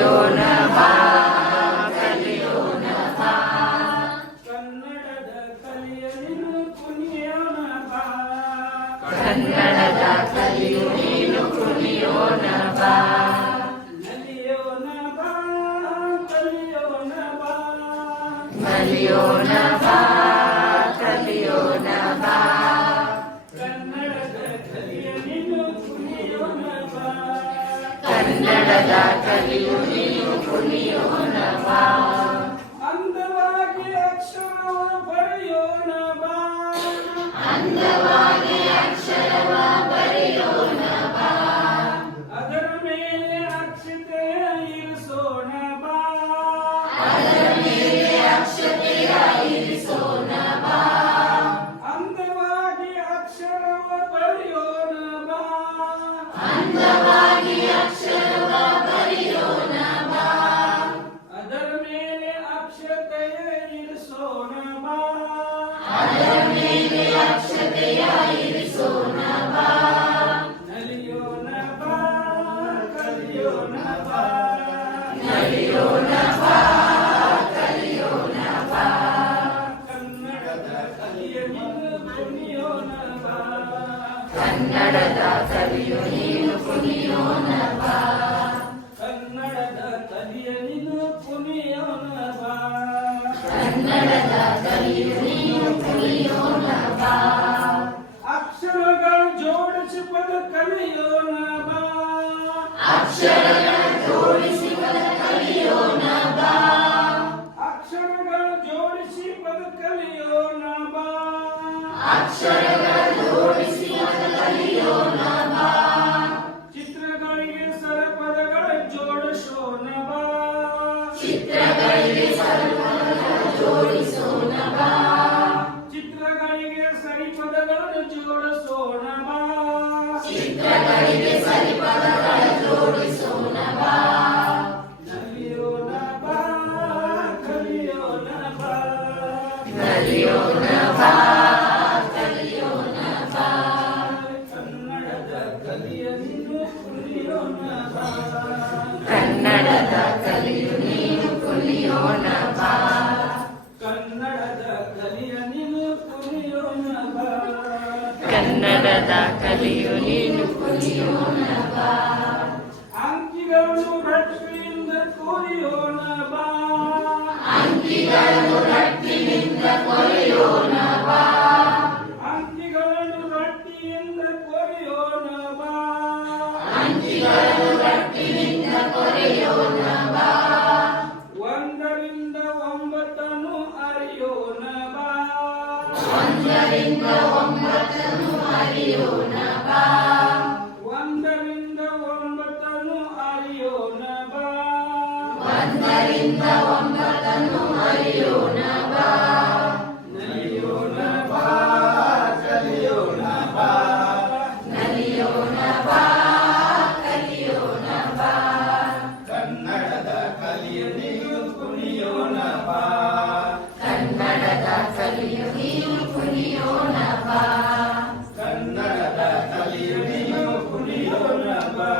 ಕಲಿಯೋಣ ಬಾ ಕಲಿಯೋಣ ಬಾ ಕನ್ನಡದ ಕಲಿಯ ನೀನು ಕುಣಿಯೋಣ ಬಾ ಕನ್ನಡದ ಕಲಿಯು ನೀನು ಕುಣಿಯೋಣ ಬಾ ನಲಿಯೋಣ ಬಾ ಕಲಿಯೋಣ ಬಾ ಕಲಿಯೋಣ ಬಾ ಕಲಿಯೋಣ ಬಾ ಕನ್ನಡದ ಕಲಿಯ ನೀನು ಕುಣಿಯೋಣ ಬಾ ಕನ್ನಡದ ಕಲಿಯು ನೀನು ಕುಣಿಯೋಣ ಬಾ ಅಂದವಾಗಿ ಅಕ್ಷರವ ಬರೆಯೋಣ ಬಾ ಅಂದವಾಗಿ ಅಕ್ಷರವ ಬರೆಯೋಣ ಬಾ ಅದರ ಮೇಲೆ ಅಕ್ಷತೆಯ ಇರಿಸೋಣ ಬಾ ಅದರ ಮೇಲೆ ಅಕ್ಷತೆಯ ಇರಿಸೋಣ ಬಾ ಅಂದವಾಗಿ ಅಕ್ಷರವ ಬರೆಯೋಣ ಬಾ ಅಂದವಾಗಿ ಅಕ್ಷರವ ಬರೆಯೋಣ ಬಾ ಅದರ ಮೇಲೆ ಅಕ್ಷತೆಯ ಇರಿಸೋಣ ಬಾ ಅದರ ಮೇಲೆ ಅಕ್ಷತೆಯ ಇರಿಸೋಣ ಬಾ ನಲಿಯೋಣ ಬಾ ಕಲಿಯೋಣ ಬಾ ಕಲಿಯೋಣ ಬಾ ಕಲಿಯೋಣ ಬಾ ಕನ್ನಡದ ಕಲಿಯ ನೀನು ಕುಣಿಯೋಣ ಬಾ ಕನ್ನಡದ ಕಲಿಯು ನೀನು ಕುಣಿಯೋಣ ಬಾ ಕನ್ನಡದ ಕಲಿಯ ನೀನು ಕುಣಿಯೋಣ ಬಾ ಕನ್ನಡದ ಕಲಿಯು ನೀನು ಕುಣಿಯೋಣ ಬಾ ಅಕ್ಷರಗಳು ಜೋಡಿಸಿ ಪದ ಕಲಿಯೋಣ ಬಾ ಅಕ್ಷರಗಳ ಜೋಡಿಸಿ ಪದ ಕಲಿಯೋಣ ಬಾ ಅಕ್ಷರಗಳು ಜೋಡಿಸಿ ಪದ ಕಲಿಯೋಣ ಬಾ ಅಕ್ಷರಗಳ ಜೋಡಿಸಿ ಪದ ಕಲಿಯೋಣ ಬಾ ಚಿತ್ರಗಳಿಗೆ ಸರಪದಗಳ ಜೋಡಿಸೋಣ ಬಾ ಚಿತ್ರಗಳಿಗೆ ಸರಪದಗಳ ಜೋಡಿಸೋಣ ಬಾ ಚಿತ್ರಗಳಿಗೆ ಸರಿಪದಗಳನ್ನು ಜೋಡಿಸೋಣ ಬಾ ಚಿತ್ರಗಳಿಗೆ ಸರಿಪದಗಳ ಜೋಡಿಸೋಣ ಬಾ ನಲಿಯೋಣ ಬಾ ಕಲಿಯೋಣ ಬಾ ಕಲಿಯೋಣ ಬಾ ಕಲಿಯೋಣ ಬಾ ಕನ್ನಡದ ಕಲಿಯ ನೀನು ಕುಣಿಯೋಣ ಬಾ ಕನ್ನಡದ ಕಲಿಯು ನೀನು ಕುಣಿಯೋಣ ಬಾ ಕನ್ನಡದ ಕಲಿಯ ನೀನು ಕುಣಿಯೋಣ ಬಾ ಕನ್ನಡದ ಕಲಿಯು ನೀನು ಕುಣಿಯೋಣ ಬಾ ಅಂಕಿಗಳನ್ನು ರಟ್ಟಿಯಿಂದ ಕೊರೆಯೋಣ ಬಾ ಅಂಕಿಗಳನ್ನು ರಟ್ಟಿನಿಂದ ಕೊರೆಯೋಣ ಬಾ ಅಂಕಿಗಳನ್ನು ರಟ್ಟಿಯಿಂದ ಕೊರೆಯೋಣ ಬಾ ಅಂಕಿಗಳನ್ನು ರಟ್ಟಿನಿಂದ ಕೊರೆಯೋಣ ಬಾ ಒಂದರಿಂದ ಒಂಬತ್ತನ್ನು ಅರಿಯೋಣ ಬಾ ಒಂದರಿಂದ ಒಂಬತ್ತನ್ನು ಅರಿಯೋಣ ಬಾ ಒಂದರಿಂದ ಒಂಬತ್ತನ್ನು ಅರಿಯೋಣ ಬಾ ಒಂದರಿಂದ ಒಂಬತ್ತನ್ನು ಅರಿಯೋಣ ಬಾ ನಲಿಯೋಣ ಬಾ ಕಲಿಯೋಣ ಬಾ ನಲಿಯೋಣ ಬಾ ಕಲಿಯೋಣ ಬಾ ಕನ್ನಡದ ಕಲಿಯ ನೀನು ಕುಣಿಯೋಣ ಬಾ ಕನ್ನಡದ ಕಲಿಯು ನೀನು ಕುಣಿಯೋಣ ಬಾ ಕನ್ನಡದ ಕಲಿಯ ನೀನು ಕುಣಿಯೋಣ ಬಾ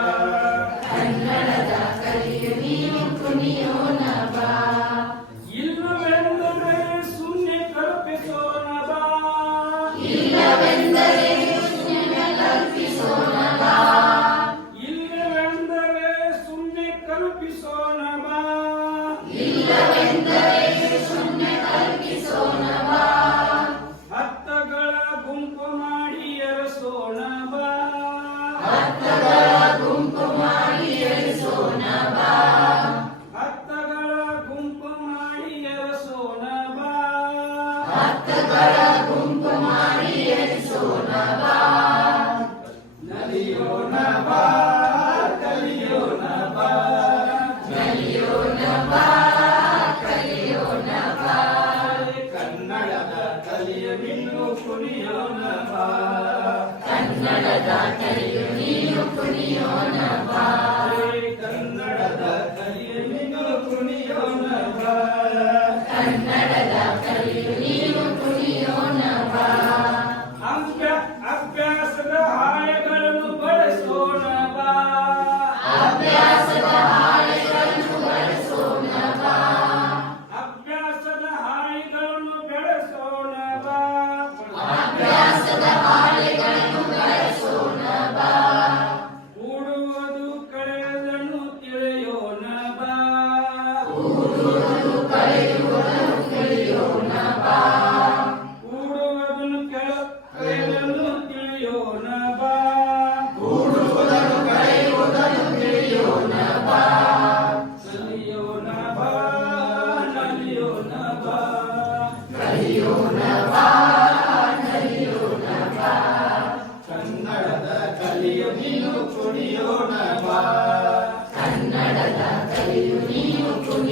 ಕನ್ನಡದ ಕಲಿಯು ನೀನು ಕುಣಿಯೋಣ ಬಾ ಇಲ್ಲವೆಂದರೆ ಸುಮ್ಮನೆ ಕಲ್ಪಿಸೋಣ ಬಾ ಇಲ್ಲವೆಂದರೆ ಶೂನ್ಯ ಕಲ್ಪಿಸೋಣ ಬಾ ಇಲ್ಲವೆಂದರೆ ಸುಮ್ಮನೆ ಕಲ್ಪಿಸೋಣ ಬಾ ಇಲ್ಲವೆಂದರೆ ಶೂನ್ಯ ಕಲ್ಪಿಸೋಣ ಬಾ ಹತ್ತಗಳ ಗುಂಪು ಮಾಡಿ ಎರಸೋಣ ಬಾ ಹತ್ತಗಳ ಗುಂಪು ಮಾಡಿ ಎರಿಸೋಣ ಬಾ ಹತ್ತಗಳ ಗುಂಪು ಮಾಡಿ ಎರಸೋಣ ಬಾ ಹತ್ತಗಳ ಗುಂಪು ಮಾಡಿ ಎರಿಸೋಣ ಬಾ ನಲಿಯೋಣ ಬಾ ಕಲಿಯೋಣ ಬಾ ಕಲಿಯೋಣ ಬಾ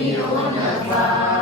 ನೀಯೋಣ ಬಾ